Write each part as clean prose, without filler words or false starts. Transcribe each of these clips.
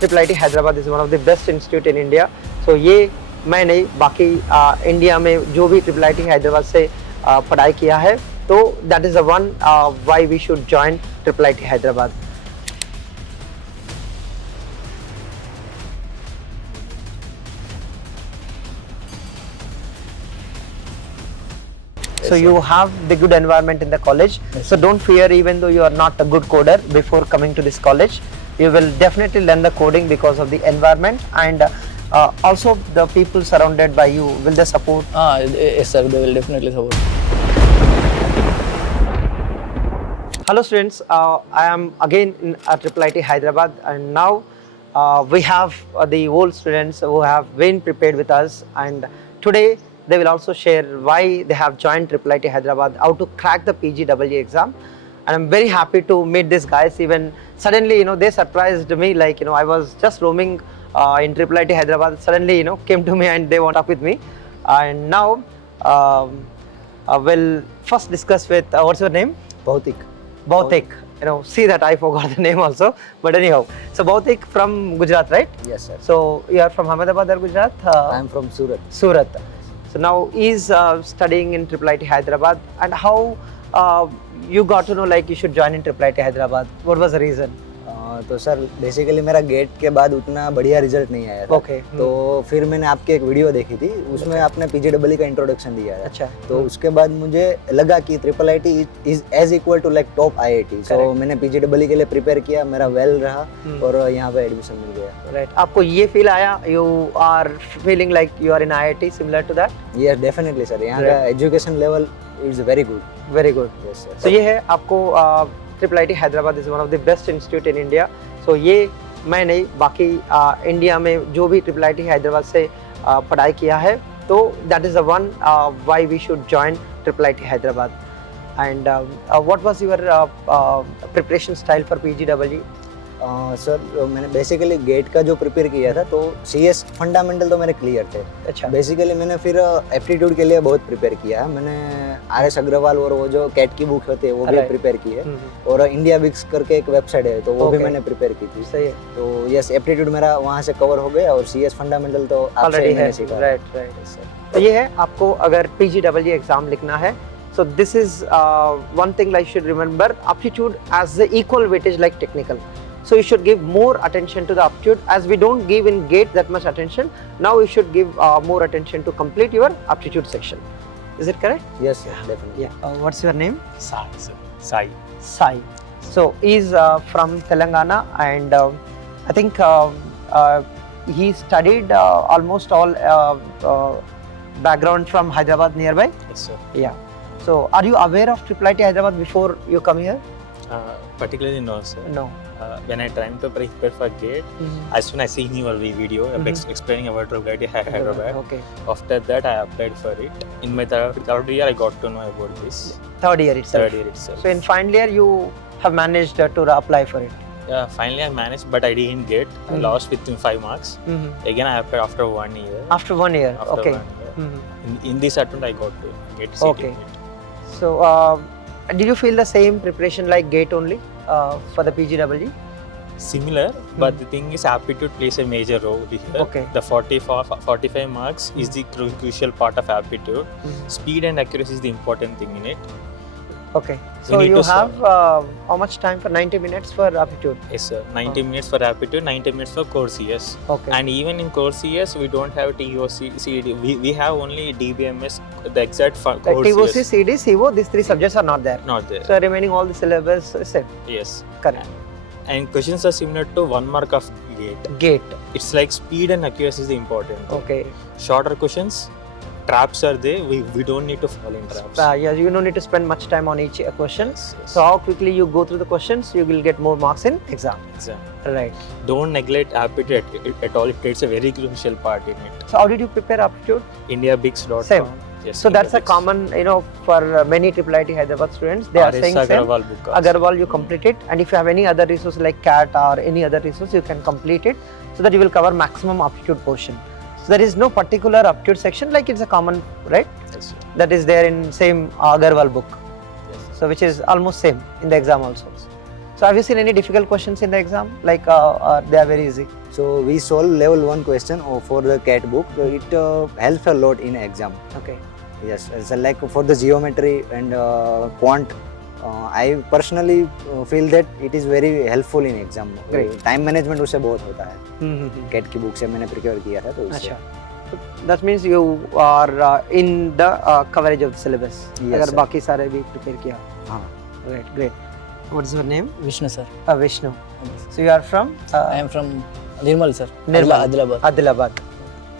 Triple IT Hyderabad is one of the best institute in India. So ये मैं नहीं, बाकी इंडिया में जो भी ट्रिपल आईटी हैदराबाद से पढ़ाई किया है, तो that is the one why we should join triple IT Hyderabad. So you have the good environment in the college. So don't fear, even though you are not a good coder before coming to this college, you will definitely learn the coding because of the environment, and also the people surrounded by you, will they support? Yes sir, they will definitely support. Hello students, I am again in Triple IT Hyderabad, and now we have the old students who have been prepared with us, and today they will also share why they have joined Triple IT Hyderabad, how to crack the PGWE exam. And I'm very happy to meet these guys. Even suddenly, they surprised me. Like, I was just roaming in Triple IT Hyderabad. Suddenly, came to me and they want to talk with me. And now, we'll first discuss with what's your name? Bhautik. Bhautik. See that I forgot the name also. But anyhow, so Bhautik from Gujarat, right? Yes sir. So you are from Ahmedabad or Gujarat? I am from Surat. Surat. So now he's studying in Triple IT Hyderabad. And how you got to know like you should join in Triple IT Hyderabad? What was the reason? तो sir basically मेरा gate के बाद उतना बढ़िया result नहीं आया था। Okay. तो फिर मैंने आपकी एक वीडियो देखी थी, उसमें आपने पीजीडब्ल्यूई का इंट्रोडक्शन दिया है। अच्छा। तो उसके बाद मुझे लगा कि triple IT is as equal to like top IIT. So मैंने पीजीडब्ल्यूई के लिए प्रिपेयर किया, मेरा वेल रहा और यहाँ पे एडमिशन मिल गया। राइट, आपको ये फील आया you are feeling like you are in IIT similar to that? Yes definitely sir, यहाँ का education level is very good. Very good. Yes sir. तो ये है आपको triple IT Hyderabad is one of the best institute in India. So ये मैं नहीं, बाकी इंडिया में जो भी ट्रिपल आईटी हैदराबाद से पढ़ाई किया है, तो that is the one why we should join triple IT Hyderabad. And what was your preparation style for PGWE? Sir मैंने बेसिकली गेट का जो प्रिपेयर किया था, तो सीएस फंडामेंटल तो मेरे क्लियर थे। अच्छा। बेसिकली मैंने फिर एप्टीट्यूड के लिए बहुत प्रिपेयर किया है। मैंने आरएस अग्रवाल और वो जो कैट की बुक होती है वो भी प्रिपेयर की है, और इंडिया बिक्स करके एक वेबसाइट है, तो वो भी मैंने प्रिपेयर की थी। सही है। तो यस, एप्टीट्यूड मेरा वहाँ से कवर हो गया, और सीएस फंडामेंटल तो ऑलरेडी है। सीखा। Right right. तो ये है, आपको अगर पीजीडब्ल्यूई एग्जाम लिखना है, so this is one thing I should remember, aptitude as the equal weightage like technical. So you should give more attention to the aptitude, as we don't give in GATE that much attention. Now you should give more attention to complete your aptitude section. Is it correct? Yes sir, definitely. Yeah. What's your name? Sai, sir. Sai. Sai. So he's from Telangana, and I think he studied almost all background from Hyderabad nearby. Yes, sir. Yeah. So are you aware of Triple IT Hyderabad before you come here? Particularly no, sir. No. When I tried to prepare for GATE, as soon as I seen your video explaining about Triple IT Hyderabad, Okay. after that I applied for it. In my third year, I got to know about this. Third year itself. Third year itself. So in final year you have managed to apply for it. Yeah, finally I managed, but I didn't get. I lost within 5 marks. Again, I applied after 1 year. After 1 year. After Okay. 1 year. In this attempt, I got to get seat. Okay. So did you feel the same preparation like GATE only for the PGWE? Similar, but the thing is aptitude plays a major role here. Okay. The 45 marks is the crucial part of aptitude. Speed and accuracy is the important thing in it. Okay. So need you to have how much time for 90 minutes for aptitude? Yes sir, 90 minutes for aptitude, 90 minutes for core CS. Okay. And even in core CS, we don't have TOC, CD. We have only DBMS, the exact core TOC, CS. CD, CO, these three subjects are not there. Not there. So remaining all the syllabus is it? Yes. Correct. And questions are similar to 1 mark of GATE. GATE. It's like speed and accuracy is the important thing. Okay. Shorter questions, traps are there. We don't need to fall in traps. Yeah, you don't need to spend much time on each question. Yes, yes. So how quickly you go through the questions, you will get more marks in exam. Exactly. Right. Don't neglect aptitude at all. It plays a very crucial part in it. So how did you prepare aptitude? IndiaBix.com. Same. Yes, So that's a IndiaBix. common, for many Triple IT Hyderabad students, they are RS saying same. Agarwal book also. Agarwal, you complete it, and if you have any other resource like CAT or any other resource, you can complete it, so that you will cover maximum aptitude portion. So there is no particular aptitude section, like it's a common, right? Yes, sir. That is there in same Agarwal book. Yes. So which is almost same in the exam also. So have you seen any difficult questions in the exam? Like they are very easy. So we solve level 1 question for the CAT book. So it helps a lot in exam. Okay. Yes, so like for the geometry and quant, I personally feel that it is very helpful in exam. Great. Time management उससे बहुत होता है. CAT की book से मैंने prepare किया था तो उससे. अच्छा. So that means you are in the coverage of the syllabus. Yes, अगर sir. बाकी सारे भी prepare किया. हाँ. Right, great. What is your name? Vishnu sir. Vishnu. So you are from I am from Nirmal sir. Nirmal. Adilabad. Adilabad.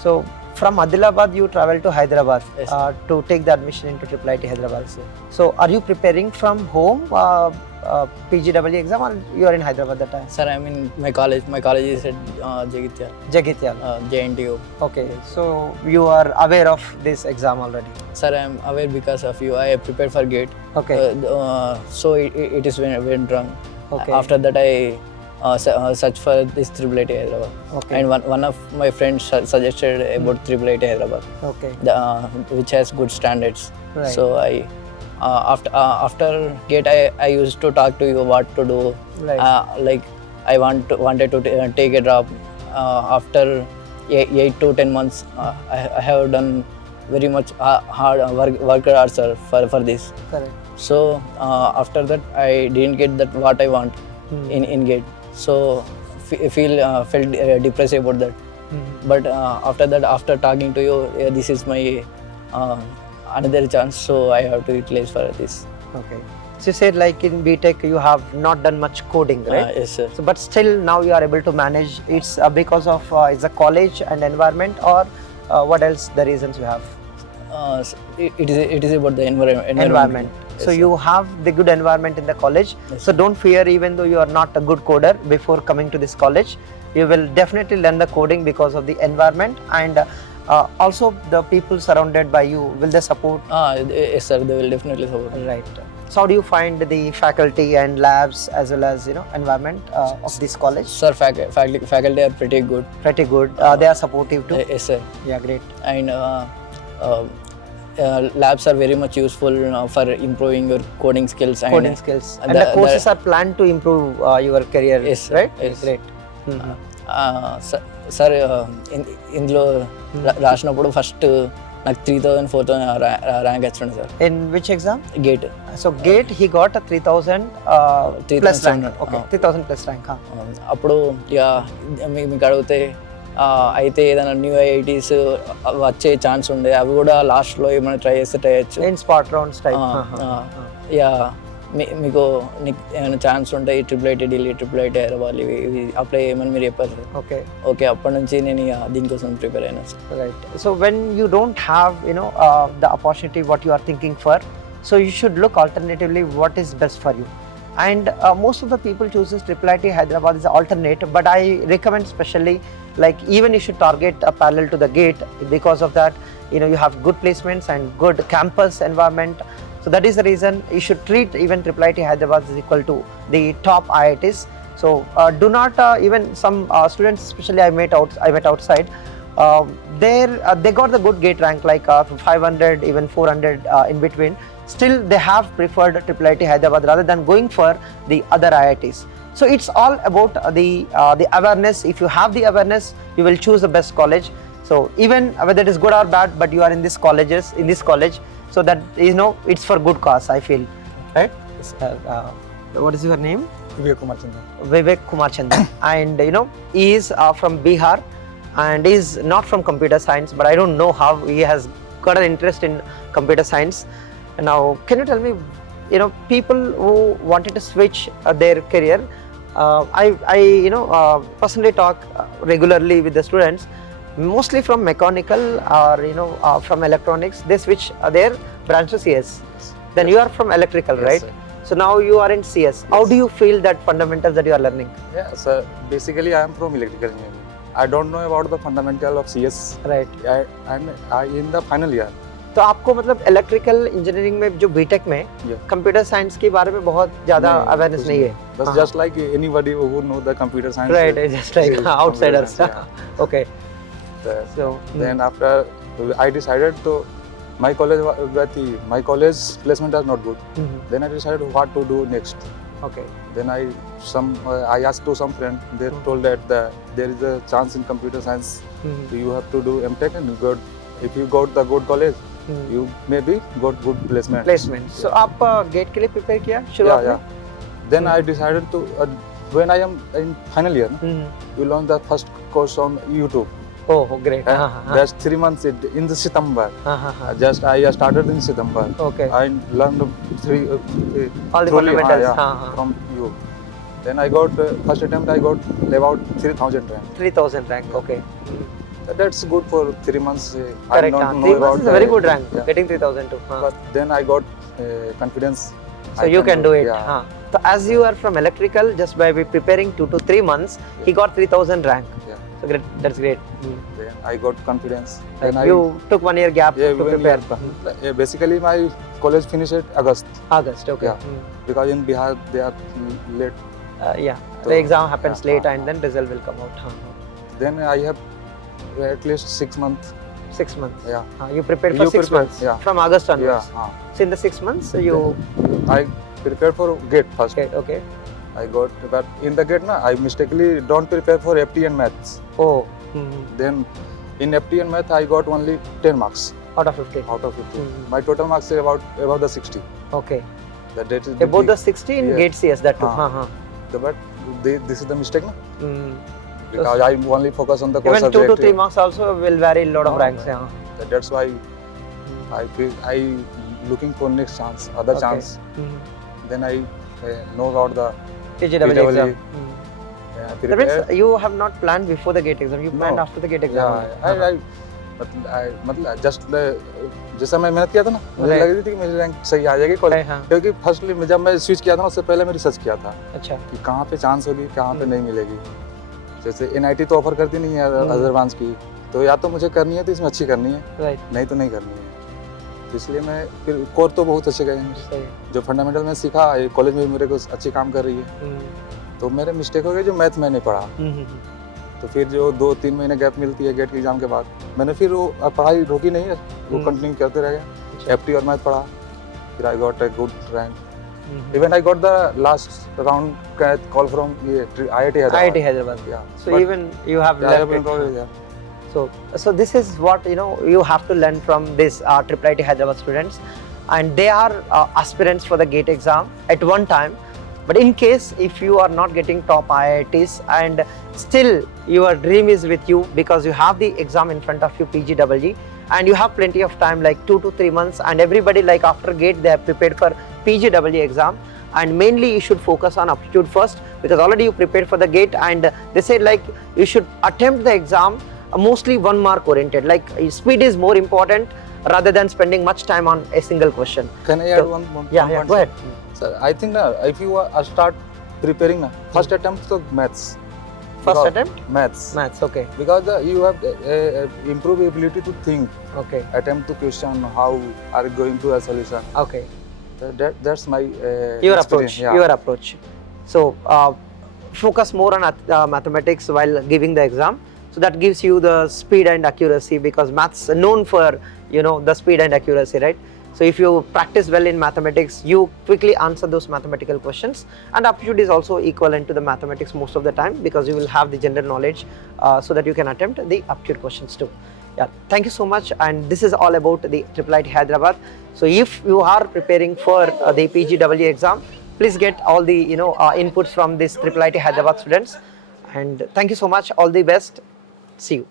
So from Adilabad you travel to Hyderabad Yes, sir. to take the admission into IIIT Hyderabad. So are you preparing from home PGW exam or you are in Hyderabad that time? Sir, I am in my college. My college is at Jagitya, Jagityal. JNTU. Okay. So you are aware of this exam already. Sir, I am aware because of you. I prepared for GATE. Okay. So it is went wrong. Okay. After that, I search for this IIIT Hyderabad. Okay. And one of my friends suggested about IIIT Hyderabad, Okay. which has good standards. Right. So I after GATE, I used to talk to you what to do. Right. Like I wanted to take a drop after 8 to 10 months. I have done very much hard work hard, sir, for this. Correct. So after that, I didn't get that what I want in GATE. So felt depressed about that. But after that, after talking to you, this is my another chance. So I have to utilize for this. Okay. So you said like in BTech you have not done much coding, right? Yes, sir. So but still now you are able to manage. It's because of it's a college and environment or what else the reasons you have? It is about the environment. So you have the good environment in the college. Yes, So don't fear even though you are not a good coder before coming to this college. You will definitely learn the coding because of the environment and also the people surrounded by you. Will they support? Yes, sir. They will definitely support. Right. So how do you find the faculty and labs as well as environment of this college? Sir, faculty are pretty good. Pretty good. They are supportive too. Yes, sir. Yeah, great. And labs are very much useful for improving your coding skills. And Coding skills. And the courses are planned to improve your career, Yes, right? yes. Great. Sir ఇందులో రాసినప్పుడు first నాకు 3000 4000 rank వచ్చింది sir In which exam? Gate So GATE he got a 3000 plus rank. 3700. Okay, 3000 plus rank. Huh? అప్పుడు ఇక మీకు అడిగితే అయితే ఏదైనా న్యూ ఐఐటీస్ వచ్చే ఛాన్స్ ఉండే అవి కూడా లాస్ట్లో ఏమైనా ట్రై చేస్తే ట్రై చేయొచ్చు In spot rounds type. ఇక మీకు ఏమైనా ఛాన్స్ ఉంటాయి IIIT ఢిల్లీ IIIT హైదరాబాద్ ఇవి అప్లై చేయమని మీరు చెప్పారు సార్ Okay. ఓకే అప్పటి నుంచి నేను ఇక దీనికోసం ప్రిపేర్ అయినా sir Right. So when you don't have the opportunity what you are thinking for, so you should look alternatively what is best for you. And most of the people chooses IIIT Hyderabad as an alternate, but I recommend specially like even you should target a parallel to the GATE because of that you have good placements and good campus environment. So that is the reason you should treat even IIIT Hyderabad is equal to the top IITs. So do not even some students, especially I met outside. They got the good GATE rank like 500, even 400 in between. Still, they have preferred IIIT Hyderabad rather than going for the other IITs. So it's all about the awareness. If you have the awareness, you will choose the best college. So even whether it is good or bad, but you are in this college, so that it's for good cause. I feel, right? What is your name? Vivek Kumar Chandra. And he is from Bihar, and he is not from computer science, but I don't know how he has got an interest in computer science. Now, can you tell me, people who wanted to switch their career, I personally talk regularly with the students, mostly from mechanical or from electronics, they switch their branch to CS. Then you are from electrical, Yes, right? sir. So now you are in CS. How do you feel that fundamentals that you are learning? Yeah, sir. Basically, I am from electrical engineering. I don't know about the fundamental of CS. Right. I in the final year. तो आपको मतलब electrical engineering में जो BTech में Yeah. Computer science के बारे में बहुत ज्यादा नहीं, अवेयरनेस कुछ नहीं है. That's हाँ. just like anybody who know the computer science. Right, just like is outsiders. computer science, Okay. yeah. So Then after I decided to my college placement is not good. Then I decided what to do next. Okay. Then I asked to some friend. They told that there is a chance in computer science. You have to do MTech and if you got the good college, you maybe got good placement. Placement. So आप gate के लिए prepare किया Yeah, शुरुआत yeah. Then I decided to when I am in final year, में? we learn the first course on YouTube. Oh, great. Eh? हाँ हाँ That's 3 months in the September. हाँ हाँ हाँ. I started in September. Okay. I learned three All the thoroughly, fundamentals. yeah, हाँ हाँ. from you. Then I got first attempt. I got about 3,000 rank. 3000 rank. Okay. That's good for 3 months. I Correct. don't हाँ. know 3 months about is a very good rank. Yeah. Getting 3000 too. हाँ. But then I got confidence. So I you can do it. Yeah. हाँ. So as you are from electrical, just by preparing 2 to 3 months, he got 3000 rank. Yeah. So great. That's great. Then I got confidence. Like Then you took 1 year gap yeah, to when prepare. Yeah, basically my college finished at August August. Okay. Yeah. because in Bihar they are late. Yeah. So, The exam happens yeah, late हाँ, and then result will come out. हाँ. Then I have at least 6 months. 6 months. Yeah. You prepared for You 6 prepared, months. yeah. From August Yeah. onwards. So in the 6 months you I prepared for GATE first. okay. I got, but in the GATE I mistakenly don't prepare for FT and maths. Oh. Then in FT and math I got only 10 marks Out of 50. out of 50. Mhm. My total marks is about the 60. Okay. That is About the 60 in Yeah. GATE CS that too. हाँ. हाँ. but this is the mistake, na? Mm. Because I only focus on the core Even 2 subject. to 3 marks also will vary a lot of हाँ, ranks. Yeah. That's why I looking for next chance, other Okay. chance. Mhm. Then I know about the PGW PGW. exam. yeah, That means prepare. you have not planned before the GATE exam. You planned No. after the GATE exam. Yeah, only. मतलब just जैसा मैं मेहनत किया था ना, मुझे Right. लग रही थी कि मेरी रैंक सही आ जाएगी कॉलेज, हाँ. क्योंकि फर्स्टली जब मैं स्विच किया था ना उससे पहले मैं रिसर्च किया था अच्छा. कि कहाँ पे चांस होगी, कहाँ पे हम्म। नहीं मिलेगी. जैसे NIT तो ऑफर करती नहीं है हम्म। अदर ब्रांच की, तो या तो मुझे करनी है तो इसमें अच्छी करनी है, Right. नहीं तो नहीं करनी है. तो इसलिए मैं फिर कोर तो बहुत अच्छे गए हैं, सही. जो फंडामेंटल में सीखा कॉलेज में मेरे को अच्छी काम कर रही है. तो मेरे मिस्टेक हो गए जो मैथ में नहीं पढ़ा, तो फिर जो 2-3 महीने गैप मिलती है गेट के एग्जाम के बाद, मैंने फिर वो पढ़ाई रोकी नहीं है, वो हम्म। कंटिन्यू करते रह अच्छा. गया. FT और मैथ पढ़ा, फिर I got a good rank. Even I got the last round call from IIT Hyderabad. IIT Hyderabad. Yeah. So But- even you have Yeah, I left have it. enrolled, yeah. So this is what you have to learn from this IIT Hyderabad students, and they are aspirants for the GATE exam at one time. But in case if you are not getting top IITs and still your dream is with you because you have the exam in front of you, PGWE, and you have plenty of time like 2 to 3 months, and everybody like after GATE they have prepared for PGWE exam, and mainly you should focus on aptitude first because already you prepared for the GATE, and they said like you should attempt the exam mostly 1 mark oriented, like speed is more important rather than spending much time on a single question. Can I add So- one Yeah, point? go ahead. Sir, I think na, if you start preparing na, first attempt to maths. First Because- attempt? Maths. Maths, okay. Because you have improve ability to think, Okay. attempt to question how are you going to a solution. Okay. That's my Your experience, approach. yeah. Your approach. So focus more on mathematics while giving the exam. So that gives you the speed and accuracy because maths are known for the speed and accuracy, right? So if you practice well in mathematics, you quickly answer those mathematical questions, and aptitude is also equivalent to the mathematics most of the time because you will have the general knowledge so that you can attempt the aptitude questions too. Yeah, thank you so much, and this is all about the IIT Hyderabad. So if you are preparing for the PGWE exam, please get all the inputs from this IIT Hyderabad students, and thank you so much. All the best. See you.